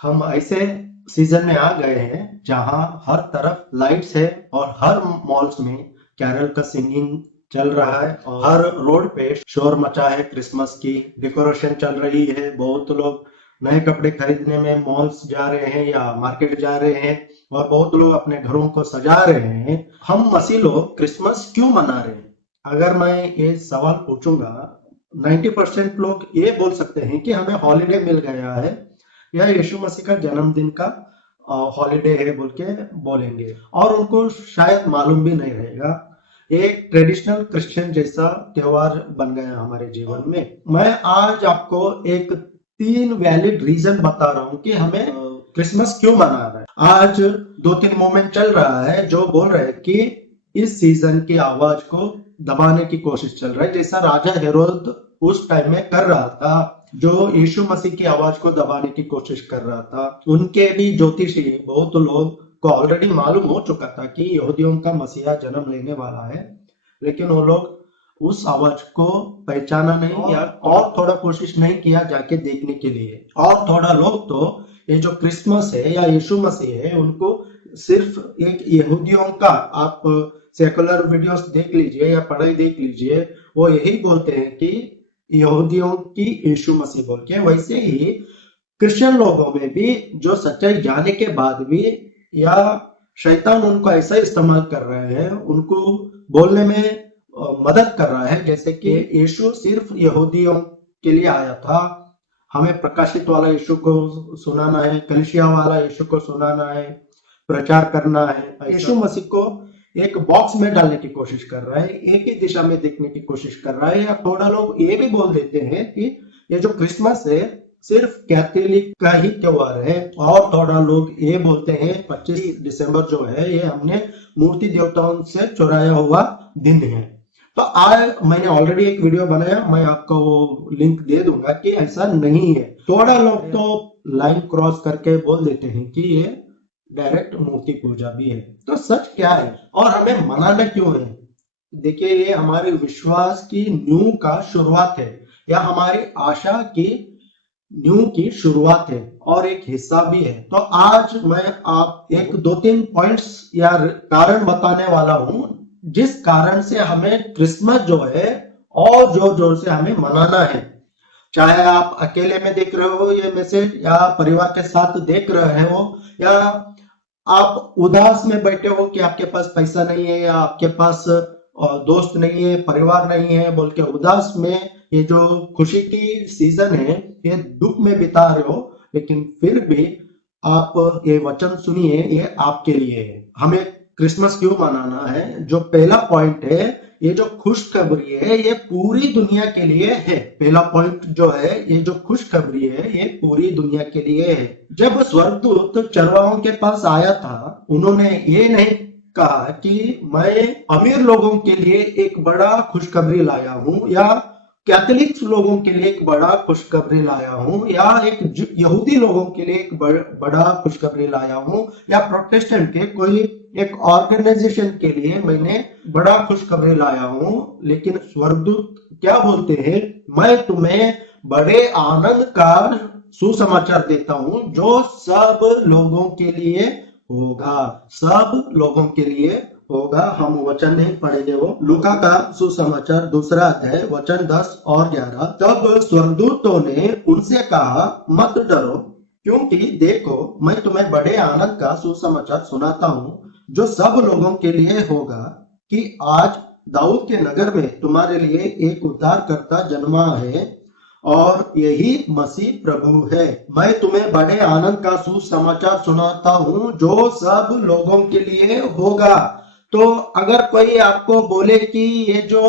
हम ऐसे सीजन में आ गए हैं जहां हर तरफ लाइट्स है और हर मॉल्स में कैरल का सिंगिंग चल रहा है और हर रोड पे शोर मचा है। क्रिसमस की डेकोरेशन चल रही है। बहुत लोग नए कपड़े खरीदने में मॉल्स जा रहे हैं या मार्केट जा रहे हैं और बहुत लोग अपने घरों को सजा रहे हैं। हम मसीह लोग क्रिसमस क्यों मना रहे हैं? अगर मैं ये सवाल पूछूंगा, 90% लोग ये बोल सकते हैं कि हमें हॉलिडे मिल गया है या यीशु मसीह का जन्मदिन का हॉलिडे है बोल के बोलेंगे, और उनको शायद मालूम भी नहीं रहेगा। एक ट्रेडिशनल क्रिश्चियन जैसा त्योहार बन गया हमारे जीवन में। मैं आज आपको एक 3 वैलिड रीजन बता रहा हूँ कि हमें क्रिसमस क्यों मना रहा है। आज 2-3 मूवमेंट चल रहा है जो बोल रहे हैं कि इस सीजन की आवाज को दबाने की कोशिश चल रहा है, जैसा राजा हेरोद उस टाइम में कर रहा था, जो यीशु मसीह की आवाज को दबाने की कोशिश कर रहा था। उनके भी ज्योतिषी बहुत लोग को ऑलरेडी मालूम हो चुका था कि यहूदियों का मसीहा जन्म लेने वाला है, लेकिन वो लोग उस आवाज को पहचाना नहीं या और थोड़ा कोशिश नहीं किया जाके देखने के लिए। और थोड़ा लोग तो ये जो क्रिसमस है या यीशु मसीह है उनको सिर्फ एक यहूदियों का, आप सेकुलर वीडियोस देख लीजिए या पढ़ाई देख लीजिए, वो यही बोलते हैं कि यहूदियों की यीशु मसीह बोल के। वैसे ही क्रिश्चियन लोगों में भी जो सच्चाई जाने के बाद भी या शैतान उनको ऐसा इस्तेमाल कर रहे हैं, उनको बोलने में मदद कर रहा है जैसे कि यीशु सिर्फ यहूदियों के लिए आया था, हमें प्रकाशित वाला यीशु को सुनाना है, कलीसिया वाला यीशु को सुनाना है, प्रचार करना है। यीशु मसीह को एक बॉक्स में डालने की कोशिश कर रहा है, एक ही दिशा में देखने की कोशिश कर रहा है। या थोड़ा लोग ये भी बोल देते हैं कि ये जो क्रिसमस है सिर्फ कैथोलिक का ही त्योहार है, और थोड़ा लोग ये बोलते हैं 25 दिसंबर जो है ये हमने मूर्ति देवताओं से चुराया हुआ दिन है। तो आज मैंने ऑलरेडी एक वीडियो बनाया, मैं आपको वो लिंक दे दूंगा कि ऐसा नहीं है। थोड़ा लोग तो लाइन क्रॉस करके बोल देते हैं कि ये डायरेक्ट मूर्ति पूजा भी है। तो सच क्या है और हमें मनाना क्यों है? देखिए, ये हमारे विश्वास की नींव का शुरुआत है या हमारी आशा की न्यू की शुरुआत है और एक हिस्सा भी है। तो आज मैं आप एक 2-3 पॉइंट्स या कारण बताने वाला हूं जिस कारण से हमें क्रिसमस जो है और जोर जोर से हमें मनाना है। चाहे आप अकेले में देख रहे हो ये मैसेज या परिवार के साथ देख रहे हो, या आप उदास में बैठे हो कि आपके पास पैसा नहीं है या आपके पास दोस्त नहीं है, परिवार नहीं है बोल के उदास में ये जो खुशी की सीजन है ये दुख में बिता रहे हो, लेकिन फिर भी आप ये वचन सुनिए, ये आपके लिए है। हमें क्रिसमस क्यों मनाना है? जो पहला पॉइंट है, ये जो खुशखबरी है ये पूरी दुनिया के लिए है। पहला पॉइंट जो है, ये जो खुशखबरी है ये पूरी दुनिया के लिए है। जब स्वर्गदूत चरवाहों के पास आया था, उन्होंने ये नहीं कहा कि मैं अमीर लोगों के लिए एक बड़ा खुशखबरी लाया हूं या कैथोलिक लोगों के लिए एक बड़ा खुशखबरी लाया हूं या एक यहूदी लोगों के लिए एक बड़ा खुशखबरी लाया हूं या प्रोटेस्टेंट के कोई एक ऑर्गेनाइजेशन के लिए मैंने बड़ा खुशखबरी लाया हूं। लेकिन स्वर्गदूत क्या बोलते हैं? मैं तुम्हें बड़े आनंद का सुसमाचार देता हूं जो सब लोगों के लिए होगा। सब लोगों के लिए होगा। हम वचन नहीं पढ़ेंगे, वो लूका का सुसमाचार 2 अध्याय वचन 10 और 11। तब स्वर्गदूतों ने उनसे कहा, मत डरो, क्योंकि देखो मैं तुम्हें बड़े आनंद का सुसमाचार सुनाता हूँ जो सब लोगों के लिए होगा, कि आज दाऊद के नगर में तुम्हारे लिए एक उद्धारकर्ता जन्मा है और यही मसीह प्रभु है। मैं तुम्हें बड़े आनंद का सुसमाचार सुनाता हूँ जो सब लोगों के लिए होगा। तो अगर कोई आपको बोले कि ये जो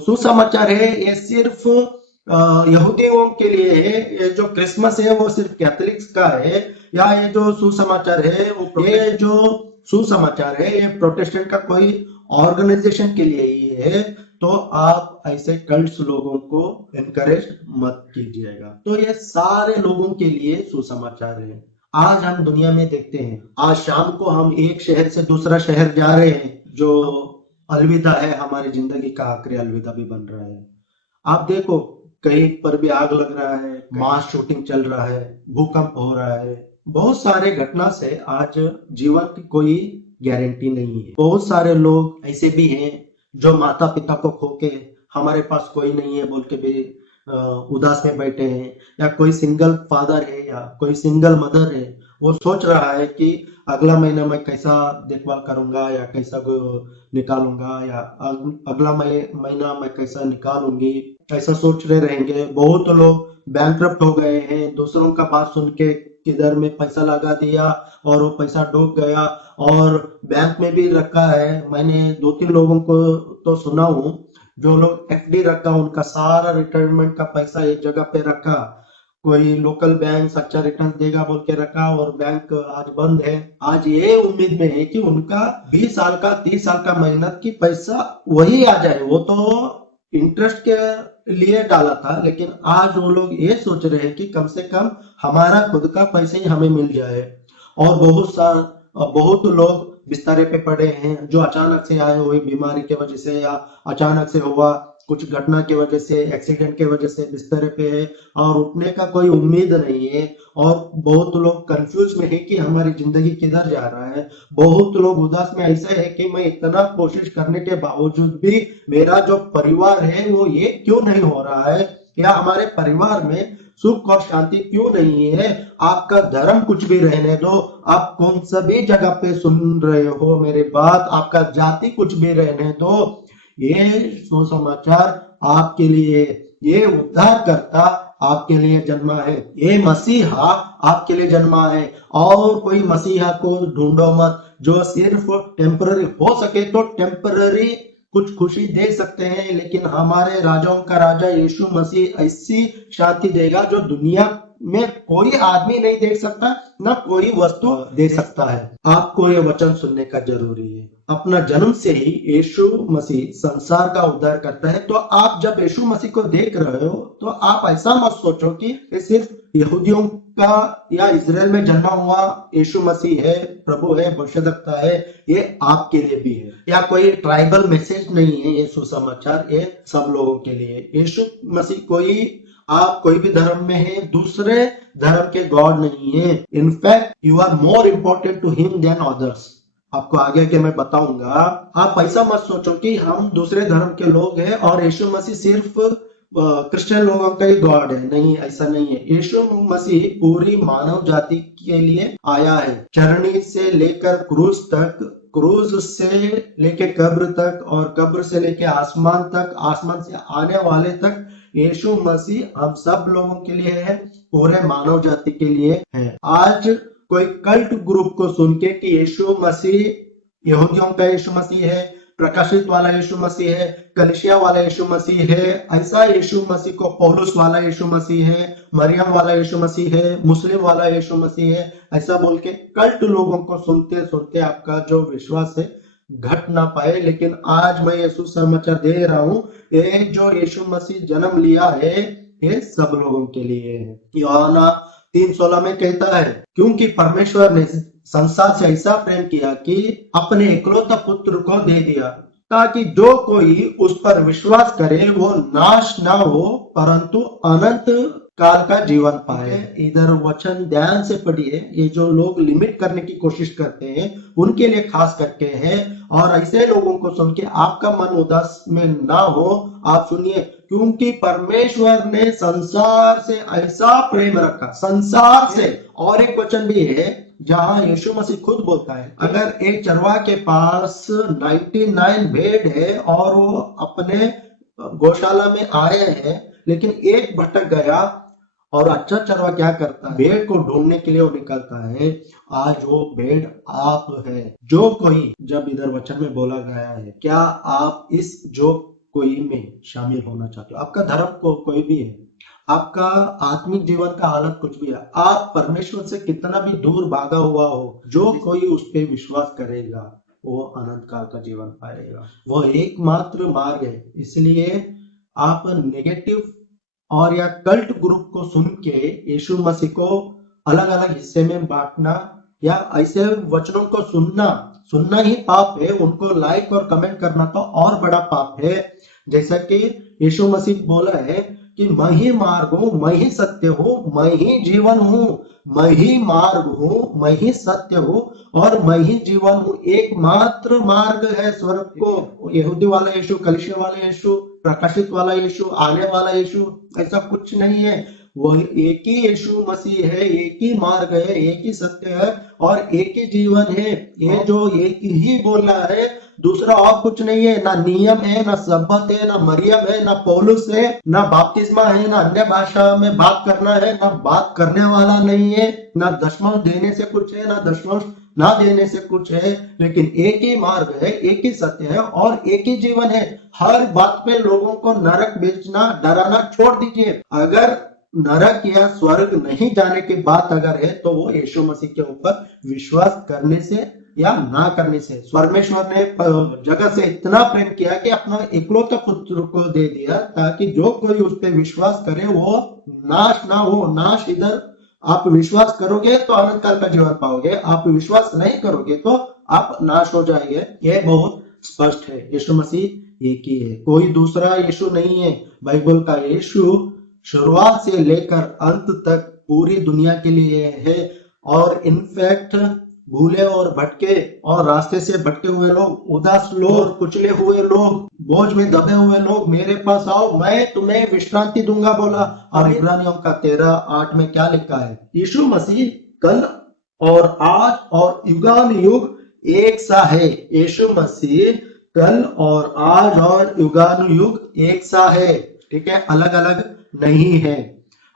सुसमाचार है ये सिर्फ यहूदियों के लिए है, ये जो क्रिसमस है वो सिर्फ कैथोलिक्स का है, या ये जो सुसमाचार है ये जो सुसमाचार है ये प्रोटेस्टेंट का कोई ऑर्गेनाइजेशन के लिए ही है, तो आप ऐसे कल्ट्स लोगों को एनकरेज मत कीजिएगा। तो ये सारे लोगों के लिए सुसमाचार है। आज हम दुनिया में देखते हैं, आज शाम को हम एक शहर से दूसरा शहर जा रहे हैं, जो अलविदा है, हमारी जिंदगी का आखिरी अलविदा भी बन रहा है। आप देखो कहीं पर भी आग लग रहा है, मास शूटिंग चल रहा है, भूकंप हो रहा है। बहुत सारे घटना से आज जीवन की कोई गारंटी नहीं है। बहुत सारे लोग ऐसे भी हैं जो माता पिता को खो के हमारे पास कोई नहीं है बोल के भी उदास में बैठे हैं, या कोई सिंगल फादर है या कोई सिंगल मदर है, वो सोच रहा है कि अगला महीना मैं कैसा देखभाल करूंगा या कैसा निकालूंगा, या अगला महीना मैं कैसा निकालूंगी, ऐसा सोच रहे रहेंगे। बहुत लोग बैंकरप्ट हो गए हैं, दूसरों का बात सुन के किधर में पैसा लगा दिया और वो पैसा डूब गया, और बैंक में भी रखा है। मैंने 2-3 लोगों को तो सुना हूँ, जो लोग एफडी रखा, उनका सारा रिटायरमेंट का पैसा एक जगह पे रखा, कोई लोकल बैंक अच्छा रिटर्न देगा बोल के रखा, और बैंक आज बंद है। आज ये उम्मीद में है कि उनका 20 साल का 30 साल का मेहनत की पैसा वही आ जाए। वो तो इंटरेस्ट के लिए डाला था, लेकिन आज वो लोग ये सोच रहे हैं कि कम से कम हमारा खुद का पैसे ही हमें मिल जाए। और बहुत लोग बिस्तारे पे पड़े हैं, जो अचानक से आए हुए बीमारी के वजह से या अचानक से हुआ कुछ घटना की वजह से, एक्सीडेंट की वजह से बिस्तर पे है और उठने का कोई उम्मीद नहीं है। और बहुत लोग कंफ्यूज में है कि हमारी जिंदगी किधर जा रहा है। बहुत लोग उदास में ऐसा है कि मैं इतना कोशिश करने के बावजूद भी मेरा जो परिवार है वो ये क्यों नहीं हो रहा है, या हमारे परिवार में सुख और शांति क्यों नहीं है। आपका धर्म कुछ भी रहने दो, आप कौन सा भी जगह पे सुन रहे हो मेरे बात, आपका जाति कुछ भी रहने दो, ये सुसमाचार आपके लिए, ये उद्धार करता आपके लिए जन्मा है, ये मसीहा आपके लिए जन्मा है। और कोई मसीहा को ढूंढो मत जो सिर्फ टेम्पररी हो सके तो टेम्पररी कुछ खुशी दे सकते हैं, लेकिन हमारे राजाओं का राजा यीशु मसीह ऐसी शांति देगा जो दुनिया में कोई आदमी नहीं दे सकता, ना कोई वस्तु दे सकता है। आपको ये वचन सुनने का जरूरी है। अपना जन्म से ही यीशु मसीह संसार का उद्धार करता है। तो आप जब यीशु मसीह को देख रहे हो तो आप ऐसा मत सोचो कि ये सिर्फ यहूदियों का या इजराइल में जन्मा हुआ यीशु मसीह है, प्रभु है, भविष्यद्वक्ता है। ये आपके लिए भी है, या कोई ट्राइबल मैसेज नहीं है ये सुसमाचार, ये सब लोगों के लिए। यीशु मसीह आप कोई भी धर्म में है, दूसरे धर्म के गॉड नहीं है। In fact you are more important to him than others. आपको आगे के मैं बताऊंगा। आप ऐसा मत सोचो कि हम दूसरे धर्म के लोग हैं और यीशु मसीह सिर्फ क्रिश्चियन लोगों का ही गॉड है। नहीं, ऐसा नहीं है। यीशु मसीह पूरी मानव जाति के लिए आया है, चरनी से लेकर क्रूज तक, क्रूज से लेके कब्र तक, और कब्र से लेके आसमान तक, आसमान से आने वाले तक। यीशु मसीह हम सब लोगों के लिए है, पूरे मानव जाति के लिए है। आज कोई कल्ट ग्रुप को सुन के कि यीशु मसीह यहूदियों का यीशु मसीह है, प्रकाशित वाला यीशु मसीह है, कलीसिया वाला यीशु मसीह है, ऐसा यीशु मसीह को पौलुस वाला यीशु मसीह है, मरियम वाला यीशु मसीह है, मुस्लिम वाला यीशु मसीह है, ऐसा बोल के कल्ट लोगों को सुनते सुनते आपका जो विश्वास है घट ना पाए। लेकिन आज मैं यीशु समाचार दे रहा हूँ, ये जो यीशु मसीह जन्म लिया है ये सब लोगों के लिए है। यूहन्ना 3:16 में कहता है, क्योंकि परमेश्वर ने संसार से ऐसा प्रेम किया कि अपने इकलौता पुत्र को दे दिया, ताकि जो कोई उस पर विश्वास करे वो नाश ना हो परंतु अनंत काल का जीवन पाए। इधर वचन ध्यान से पढ़िए। ये जो लोग लिमिट करने की कोशिश करते हैं उनके लिए खास करके है, और ऐसे लोगों को सुन के आपका मन उदास में ना हो। आप सुनिए, क्योंकि परमेश्वर ने संसार से ऐसा प्रेम रखा, संसार से। और एक वचन भी है जहां यीशु मसीह खुद बोलता है, अगर एक चरवाहे के पास 99 भेड़ है और वो अपने गौशाला में आए हैं, लेकिन एक भटक गया, और अच्छा चरवा क्या करता है, भेड़ को ढूंढने के लिए वो निकलता है। आज वो भेड़ आप है। जो कोई, जब इधर वचन में बोला गया है, क्या आप इस जो कोई में शामिल होना चाहते हो? आपका धर्म को कोई भी है, आपका आत्मिक जीवन का हालत कुछ भी है, आप परमेश्वर से कितना भी दूर भागा हुआ हो, जो कोई उस पर विश्वास करेगा वो अनंत काल का जीवन पाएगा। वो एकमात्र मार्ग है। इसलिए आप नेगेटिव और या कल्ट ग्रुप को सुन के यीशु मसीह को अलग अलग हिस्से में बांटना, या ऐसे वचनों को सुनना ही पाप है, उनको लाइक और कमेंट करना तो और बड़ा पाप है। जैसा कि यीशु मसीह बोला है कि मैं ही मार्ग हूँ, मैं ही सत्य हूँ, मैं ही जीवन हूँ, मैं ही मार्ग हूँ, मैं ही सत्य हूँ और मैं ही जीवन हूँ। एकमात्र मार्ग है स्वर्ग को। यहूदी वाला यीशु, कलीसिया वाला यीशु, प्रकाशित वाला यीशु, आने वाला यीशु, ऐसा कुछ नहीं है। वह एक ही यीशु मसीह है, एक ही मार्ग है, एक ही सत्य है और एक ही जीवन है। ये जो एक ही बोल रहा है, दूसरा और कुछ नहीं है। ना नियम है, ना सब्बत है, ना मरियम है, ना पौलुस है, ना बपतिस्मा है, ना अन्य भाषा में बात करना है, ना बात करने वाला नहीं है, ना दशमांश देने से कुछ है, ना दशमांश ना देने से कुछ है, लेकिन एक ही मार्ग है, एक ही सत्य है और एक ही जीवन है। हर बात पे लोगों को नरक बेचना, डराना छोड़ दीजिए। अगर नरक या स्वर्ग नहीं जाने की बात अगर है तो वो यीशु मसीह के ऊपर विश्वास करने से या ना करने से। परमेश्वर ने जगत से इतना प्रेम किया कि अपना इकलौता पुत्र को दे दिया ताकि जो कोई उस पर विश्वास करे वो नाश ना हो। नाश इधर आप विश्वास करोगे तो अनंत काल का जीवन पाओगे, आप विश्वास नहीं करोगे तो आप नाश हो जाएंगे। ये बहुत स्पष्ट है। यीशु मसीह एक ही है, कोई दूसरा यीशु नहीं है। बाइबल का यीशु शुरुआत से लेकर अंत तक पूरी दुनिया के लिए है। और इनफैक्ट भूले और भटके और रास्ते से भटके हुए लोग, उदास लोग, कुचले हुए लोग, बोझ में दबे हुए लोग मेरे पास आओ, मैं तुम्हें विश्रांति दूंगा बोला। और इब्रानियों का 13:8 में क्या लिखा है? यीशु मसीह कल और आज और युगान युग एक सा है। यीशु मसीह कल और आज और युगान युग एक सा है, ठीक है, अलग अलग नहीं है।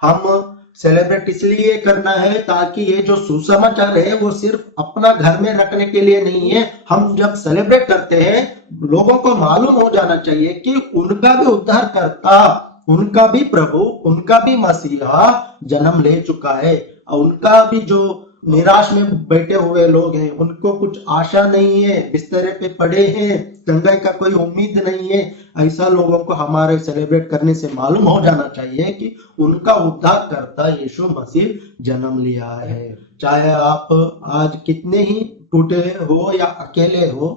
हम सेलिब्रेट इसलिए करना है ताकि ये जो सुसमाचार है वो सिर्फ अपना घर में रखने के लिए नहीं है। हम जब सेलिब्रेट करते हैं लोगों को मालूम हो जाना चाहिए कि उनका भी उद्धारकर्ता, उनका भी प्रभु, उनका भी मसीहा जन्म ले चुका है। उनका भी जो निराश में बैठे हुए लोग हैं, उनको कुछ आशा नहीं है, बिस्तरे पे पड़े हैं, चंगाई का कोई उम्मीद नहीं है, ऐसा लोगों को हमारे सेलिब्रेट करने से मालूम हो जाना चाहिए कि उनका उद्धार करता यीशु मसीह जन्म लिया है। चाहे आप आज कितने ही टूटे हो या अकेले हो,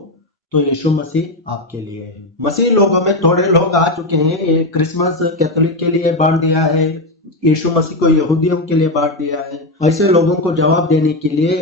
तो यीशु मसीह आपके लिए है। मसीह लोगों में थोड़े लोग आ चुके हैं। ये क्रिसमस कैथोलिक के लिए बांट दिया है, यीशु मसीह को यहूदियों के लिए बांट दिया है। ऐसे लोगों को जवाब देने के लिए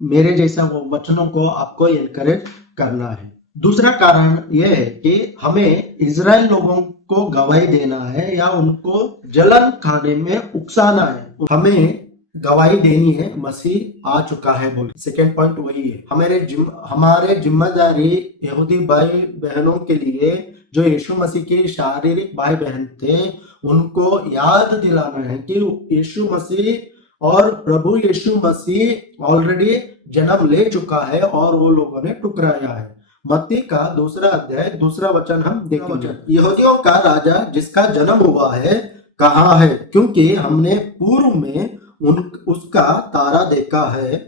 मेरे जैसा वचनों को आपको एनकरेज करना है। दूसरा कारण यह है कि हमें इजराइल लोगों को गवाही देना है या उनको जलन खाने में उकसाना है। हमें गवाही देनी है, मसीह आ चुका है बोल। सेकेंड पॉइंट वही है। हमारे जिम्मेदारी यहूदी भाई बहनों के लिए जो यीशु मसीह के शारीरिक भाई बहन थे उनको याद दिलाना है कि यीशु मसीह और प्रभु यीशु मसीह ऑलरेडी जन्म ले चुका है और वो लोगों ने ठुकराया है। मत्ती का 2 अध्याय 2 वचन हम देखेंगे। यहूदियों का राजा जिसका जन्म हुआ है कहाँ है, क्योंकि हमने पूर्व में उसका तारा देखा है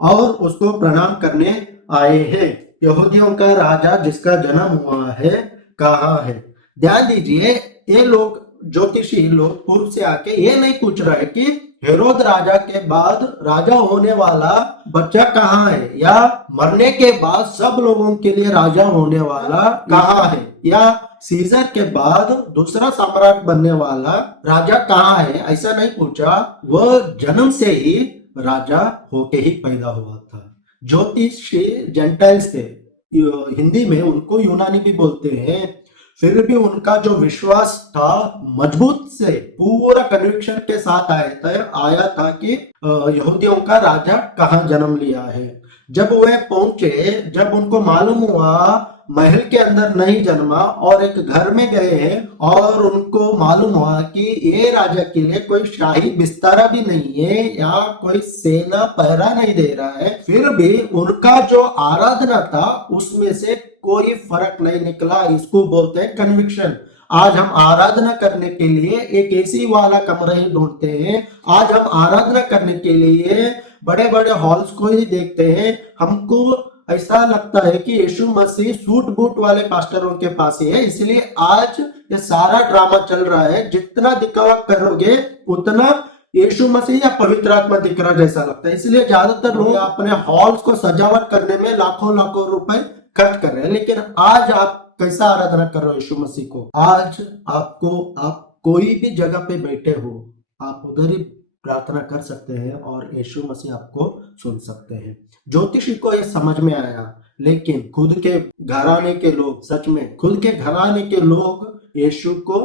और उसको प्रणाम करने आए हैं। यहूदियों का राजा जिसका जन्म हुआ है कहाँ है? ध्यान दीजिए, ये लोग ज्योतिषी लोग पूर्व से आके ये नहीं पूछ रहे कि हेरोद राजा के बाद राजा होने वाला बच्चा कहाँ है, या मरने के बाद सब लोगों के लिए राजा होने वाला कहाँ है, या सीजर के बाद दूसरा सम्राट बनने वाला राजा कहाँ है, ऐसा नहीं पूछा। वह जन्म से ही राजा होके ही पैदा हुआ था। ज्योतिषी जेंटाइल्स थे, हिंदी में उनको यूनानी भी बोलते हैं। फिर भी उनका जो विश्वास था मजबूत से पूरा कन्विक्शन के साथ आया था कि यहूदियों का राजा कहाँ जन्म लिया है। जब वे पहुंचे, जब उनको मालूम हुआ महल के अंदर नहीं जन्मा और एक घर में गए हैं और उनको मालूम हुआ कि ये राजा के लिए कोई शाही बिस्तारा भी नहीं है या कोई सेना पहरा नहीं दे रहा है, फिर भी उनका जो आराधना था उसमें से कोई फर्क नहीं निकला। इसको बोलते हैं कन्विक्शन। आज हम आराधना करने के लिए एक एसी वाला कमरा ही ढूंढते हैं। आज हम आराधना करने के लिए बड़े बड़े हॉल्स को ही देखते हैं। हमको ऐसा लगता है कि यीशु मसीह सूट बूट वाले पास्टरों के पास ही है, इसलिए आज ये सारा ड्रामा चल रहा है। जितना दिखावा करोगे उतना यीशु मसीह या पवित्र आत्मा दिख रहा जैसा लगता है। इसलिए ज्यादातर लोग अपने हॉल्स को सजावट करने में लाखों लाखों रुपए खर्च कर रहे हैं। लेकिन आज आप कैसा आराधना कर रहे हो यीशु मसीह को? आज आपको आप कोई भी जगह पे बैठे हो, आप उधर ही प्रार्थना कर सकते हैं और यीशु मसीह आपको सुन सकते हैं। ज्योतिषी को ये समझ में आया, लेकिन खुद के घराने के लोग, सच में खुद के घराने के लोग यीशु को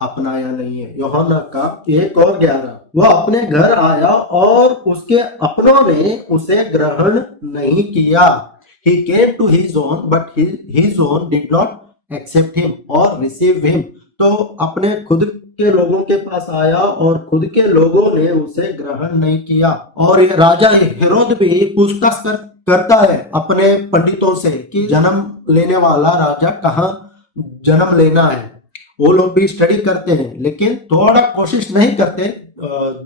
अपनाया नहीं है। यूहन्ना का 1:11, वह अपने घर आया और उसके अपनों ने उसे ग्रहण नहीं किया। He came to his own, but his own did not accept him or receive him. तो अपने खुद के लोगों के पास आया और खुद के लोगों ने उसे ग्रहण नहीं किया। और ये राजा हेरोद भी पूछताछ करता है अपने पंडितों से कि जन्म लेने वाला राजा कहाँ जन्म लेना है। वो लोग भी स्टडी करते हैं, लेकिन थोड़ा कोशिश नहीं करते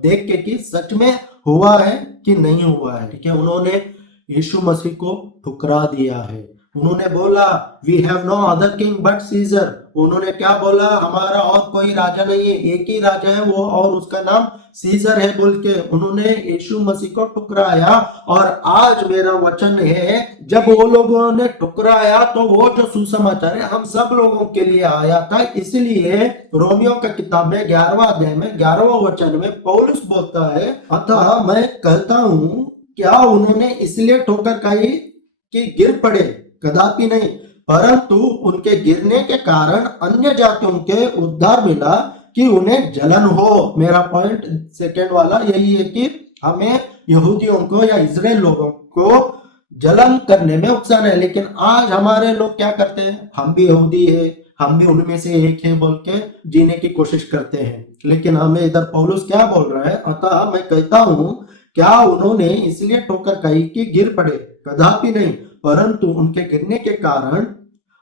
देख के कि सच में हुआ है कि नहीं हुआ है। ठीक है, उन्होंने यीशु मसीह को ठुकरा दिया है। उन्होंने बोला we have no other king but Caesar. उन्होंने क्या बोला, हमारा और कोई राजा नहीं है, एक ही राजा है वो, और उसका नाम सीजर है बोल के उन्होंने यीशु मसीह को ठुकराया। और आज मेरा वचन है, जब वो लोगों ने ठुकराया तो वो जो सुसमाचार है हम सब लोगों के लिए आया था। इसलिए रोमियो का किताब में 11वां अध्याय में 11वां वचन में पौलुस बोलता है, अतः मैं कहता हूं, क्या उन्होंने इसलिए ठोकर खाई कि गिर पड़े? कदापि नहीं, परंतु उनके गिरने के कारण अन्य जातियों के उद्धार मिला कि उन्हें जलन हो। मेरा पॉइंट सेकंड वाला यही है कि हमें यहूदियों को या इजराइल लोगों को जलन करने में उत्साह है। लेकिन आज हमारे लोग क्या करते हैं, हम भी यहूदी है, हम भी उनमें से एक है बोल के जीने की कोशिश करते हैं। लेकिन हमें इधर पौलुस क्या बोल रहा है, अतः मैं कहता हूं, क्या उन्होंने इसलिए ठोकर खाई कि गिर पड़े? कदापि नहीं, परंतु उनके गिरने के कारण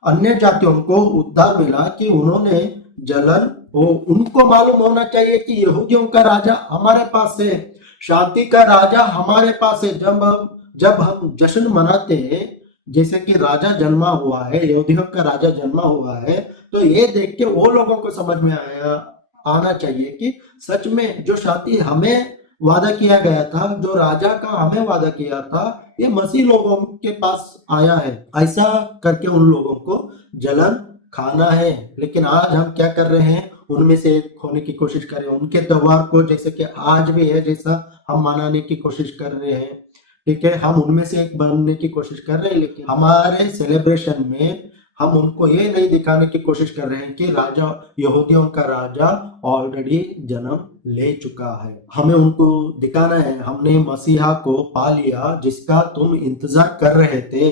अन्य जातियों को उद्धार मिला कि उन्होंने जलन हो। उनको मालूम होना चाहिए कि यहूदियों का राजा हमारे पास है, शांति का राजा हमारे पास है। जब हम जश्न मनाते हैं, जैसे कि राजा जन्मा हुआ है, यहूदियों का राजा जन्मा हुआ है, तो ये देख के वो लोगों को समझ में आना चाहिए कि सच में जो शांति हमें वादा किया गया था, जो राजा का हमें वादा किया था, ये मसीह लोगों के पास आया है। ऐसा करके उन लोगों को जलन खाना है। लेकिन आज हम क्या कर रहे हैं, उनमें से एक होने की कोशिश कर रहे हैं। उनके त्योहार को जैसे कि आज भी है, जैसा हम मनाने की कोशिश कर रहे हैं, ठीक है, हम उनमें से एक बनने की कोशिश कर रहे हैं। लेकिन हमारे सेलिब्रेशन में हम उनको ये नहीं दिखाने की कोशिश कर रहे हैं कि राजा, यहूदियों का राजा ऑलरेडी जन्म ले चुका है। हमें उनको दिखाना है, हमने मसीहा को पा लिया, जिसका तुम इंतजार कर रहे थे,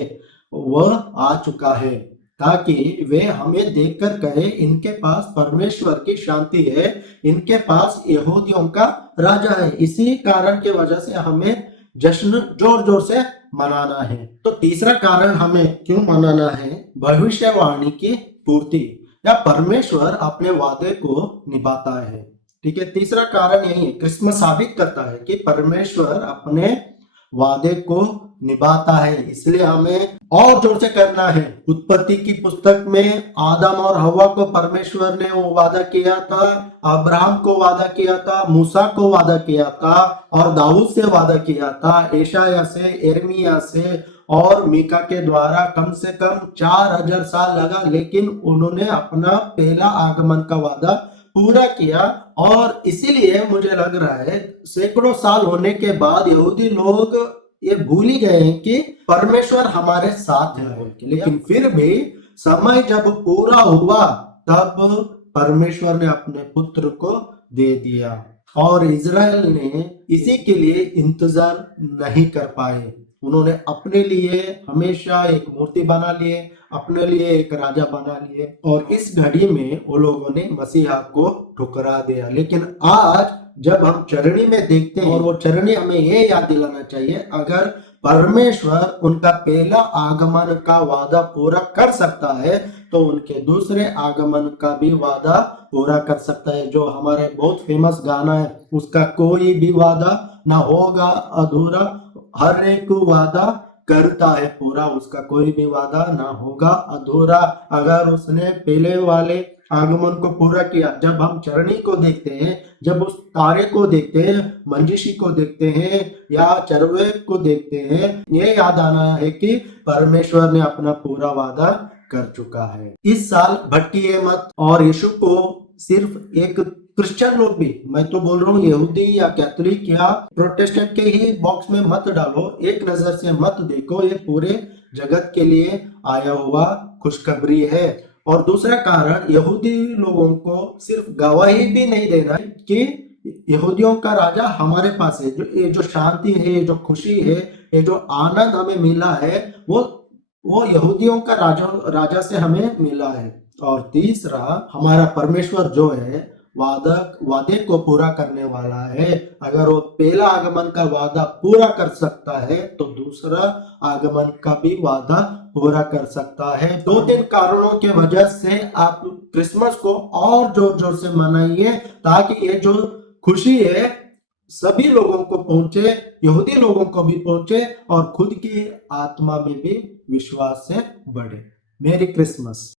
वह आ चुका है, ताकि वे हमें देखकर कहे इनके पास परमेश्वर की शांति है, इनके पास यहूदियों का राजा है। इसी कारण की वजह से हमें जश्न जोर जोर से मनाना है। तो तीसरा कारण हमें क्यों मनाना है, भविष्यवाणी की पूर्ति, या परमेश्वर अपने वादे को निभाता है। ठीक है, तीसरा कारण यही है, क्रिसमस साबित करता है कि परमेश्वर अपने वादे को निभाता है। इसलिए हमें और जोर से करना है। उत्पत्ति की पुस्तक में आदम और हवा को परमेश्वर ने वो वादा किया था, अब्राहम को वादा किया था, मूसा को वादा किया था, और दाऊद से वादा किया था, यशायाह से, यिर्मयाह से और मीका के द्वारा। कम से कम 4000 साल लगा, लेकिन उन्होंने अपना पहला आगमन का वादा पूरा किया। और इसीलिए मुझे लग रहा है सैकड़ों साल होने के बाद यहूदी लोग ये भूल ही गए हैं कि परमेश्वर हमारे साथ है। लेकिन फिर भी समय जब पूरा हुआ, तब परमेश्वर ने अपने पुत्र को दे दिया, और इजराइल ने इसी के लिए इंतजार नहीं कर पाए। उन्होंने अपने लिए हमेशा एक मूर्ति बना लिए, अपने लिए एक राजा बना लिए, और इस घड़ी में वो लोगों ने मसीहा को ठुकरा दिया। लेकिन आज जब हम चरणी में देखते हैं, और वो चरणी हमें ये याद दिलाना चाहिए, अगर परमेश्वर उनका पहला आगमन का वादा पूरा कर सकता है, तो उनके दूसरे आगमन का भी वादा पूरा कर सकता है। जो हमारे बहुत फेमस गाना है, उसका कोई भी वादा ना होगा अधूरा, हर एक वादा करता है पूरा, उसका कोई भी वादा ना होगा अधूरा। अगर उसने पहले वाले आगमन को पूरा किया, जब हम चरणी को देखते हैं, जब उस तारे को देखते हैं, मंजिशी को देखते हैं, या चरवे को देखते हैं, ये याद आना है कि परमेश्वर ने अपना पूरा वादा कर चुका है। इस साल भटकिए मत और यीशु को सिर्फ एक क्रिश्चियन लोग भी, मैं तो बोल रहा हूँ यहूदी या कैथोलिक या प्रोटेस्टेंट के ही बॉक्स में मत डालो, एक नजर से मत देखो, ये पूरे जगत के लिए आया हुआ खुशखबरी है। और दूसरा कारण, यहूदी लोगों को सिर्फ गवाही भी नहीं देना है कि यहूदियों का राजा हमारे पास है, जो ये जो शांति है, ये जो खुशी है, ये जो आनंद हमें मिला है, वो यहूदियों का राजा से हमें मिला है। और तीसरा, हमारा परमेश्वर जो है वादे को पूरा करने वाला है। अगर वो पहला आगमन का वादा पूरा कर सकता है तो दूसरा आगमन का भी वादा पूरा कर सकता है। दो तीन कारणों के वजह से आप क्रिसमस को और जोर जोर से मनाइए, ताकि ये जो खुशी है सभी लोगों को पहुंचे, यहूदी लोगों को भी पहुंचे और खुद की आत्मा में भी विश्वास से बढ़े। मेरी क्रिसमस।